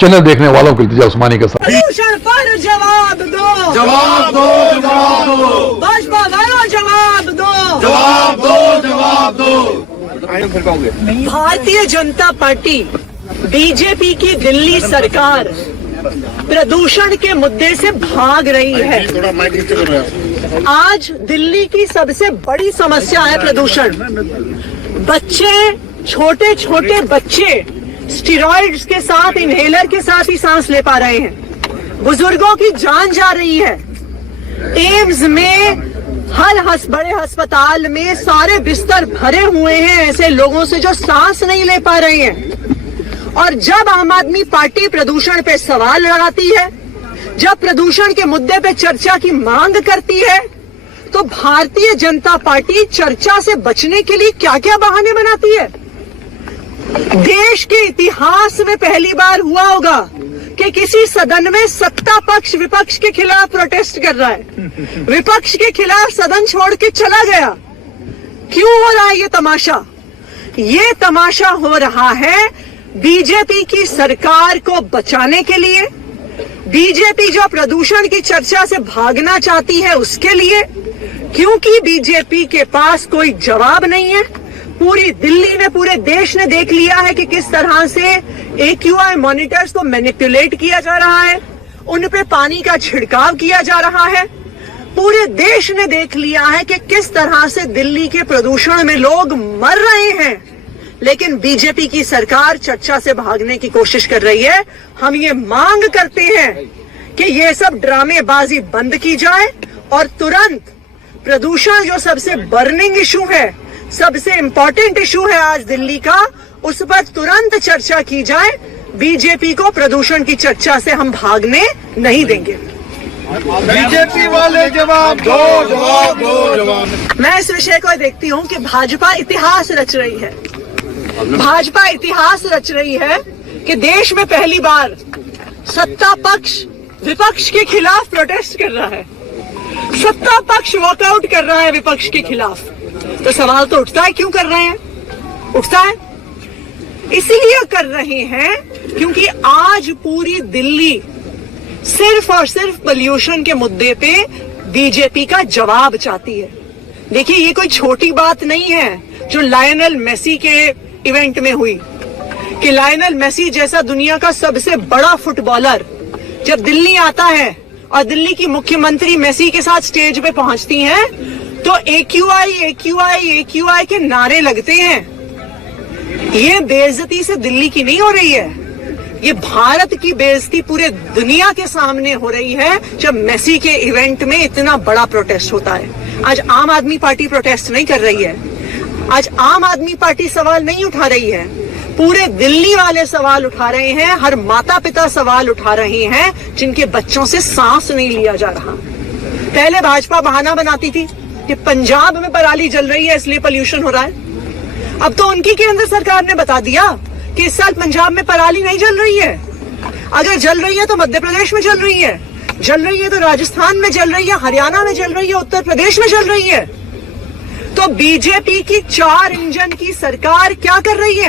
Channel देखने वालों को इल्तिजा उस्मानी का साथ। प्रदूषण पर जवाब दो, जवाब दो, जवाब दो, भाजपा वालों जवाब दो, जवाब दो, जवाब दो। भारतीय जनता पार्टी बीजेपी की दिल्ली सरकार प्रदूषण के मुद्दे से भाग रही है। आज दिल्ली की सबसे बड़ी समस्या है प्रदूषण। बच्चे, छोटे छोटे बच्चे स्टेरॉइड्स के साथ, इनहेलर के साथ ही सांस ले पा रहे हैं। बुजुर्गों की जान जा रही है। एम्स में, हर बड़े अस्पताल में सारे बिस्तर भरे हुए हैं ऐसे लोगों से जो सांस नहीं ले पा रहे हैं। और जब आम आदमी पार्टी प्रदूषण पे सवाल लगाती है, जब प्रदूषण के मुद्दे पे चर्चा की मांग करती है, तो भारतीय जनता पार्टी चर्चा से बचने के लिए क्या क्या बहाने बनाती है। देश के इतिहास में पहली बार हुआ होगा कि किसी सदन में सत्ता पक्ष विपक्ष के खिलाफ प्रोटेस्ट कर रहा है, विपक्ष के खिलाफ सदन छोड़ के चला गया। क्यों हो रहा है ये तमाशा? ये तमाशा हो रहा है बीजेपी की सरकार को बचाने के लिए, बीजेपी जो प्रदूषण की चर्चा से भागना चाहती है उसके लिए, क्योंकि बीजेपी के पास कोई जवाब नहीं है। पूरी दिल्ली ने, पूरे देश ने देख लिया है कि किस तरह से AQI मॉनिटर्स को मैनिपुलेट किया जा रहा है, उन पे पानी का छिड़काव किया जा रहा है। पूरे देश ने देख लिया है कि किस तरह से दिल्ली के प्रदूषण में लोग मर रहे हैं, लेकिन बीजेपी की सरकार चर्चा से भागने की कोशिश कर रही है। हम ये मांग करते हैं कि ये सब ड्रामेबाजी बंद की जाए और तुरंत प्रदूषण जो सबसे बर्निंग इशू है, सबसे इंपॉर्टेंट इशू है आज दिल्ली का, उस पर तुरंत चर्चा की जाए। बीजेपी को प्रदूषण की चर्चा से हम भागने नहीं देंगे। बीजेपी वाले जवाब दो, जवाब दो, जवाब। मैं इस विषय को देखती हूँ कि भाजपा इतिहास रच रही है। भाजपा इतिहास रच रही है कि देश में पहली बार सत्ता पक्ष विपक्ष के खिलाफ प्रोटेस्ट कर रहा है, सत्ता पक्ष वॉकआउट कर रहा है विपक्ष के खिलाफ। तो सवाल तो उठता है, क्यों कर रहे हैं? उठता है इसीलिए कर रहे हैं क्योंकि आज पूरी दिल्ली सिर्फ और सिर्फ पोल्यूशन के मुद्दे पे बीजेपी का जवाब चाहती है। देखिए, ये कोई छोटी बात नहीं है जो लायनल मेसी के इवेंट में हुई, कि लायनल मेसी जैसा दुनिया का सबसे बड़ा फुटबॉलर जब दिल्ली आता है और दिल्ली की मुख्यमंत्री मेसी के साथ स्टेज पे पहुंचती हैं, तो AQI AQI AQI के नारे लगते हैं। ये बेइज्जती से दिल्ली की नहीं हो रही है, ये भारत की बेइज्जती पूरे दुनिया के सामने हो रही है जब मेसी के इवेंट में इतना बड़ा प्रोटेस्ट होता है। आज आम आदमी पार्टी प्रोटेस्ट नहीं कर रही है, आज आम आदमी पार्टी सवाल नहीं उठा रही है, पूरे दिल्ली वाले सवाल उठा रहे हैं। हर माता पिता सवाल उठा रहे हैं जिनके बच्चों से सांस नहीं लिया जा रहा। पहले भाजपा बहाना बनाती थी कि पंजाब में पराली जल रही है इसलिए पोल्यूशन हो रहा है। अब तो उनकी केंद्र सरकार ने बता दिया कि इस साल पंजाब में पराली नहीं जल रही है। अगर जल रही है तो मध्य प्रदेश में जल रही है, जल रही है तो राजस्थान में जल रही है, हरियाणा में जल रही है, उत्तर प्रदेश में जल रही है। तो बीजेपी की 4 इंजन की सरकार क्या कर रही है?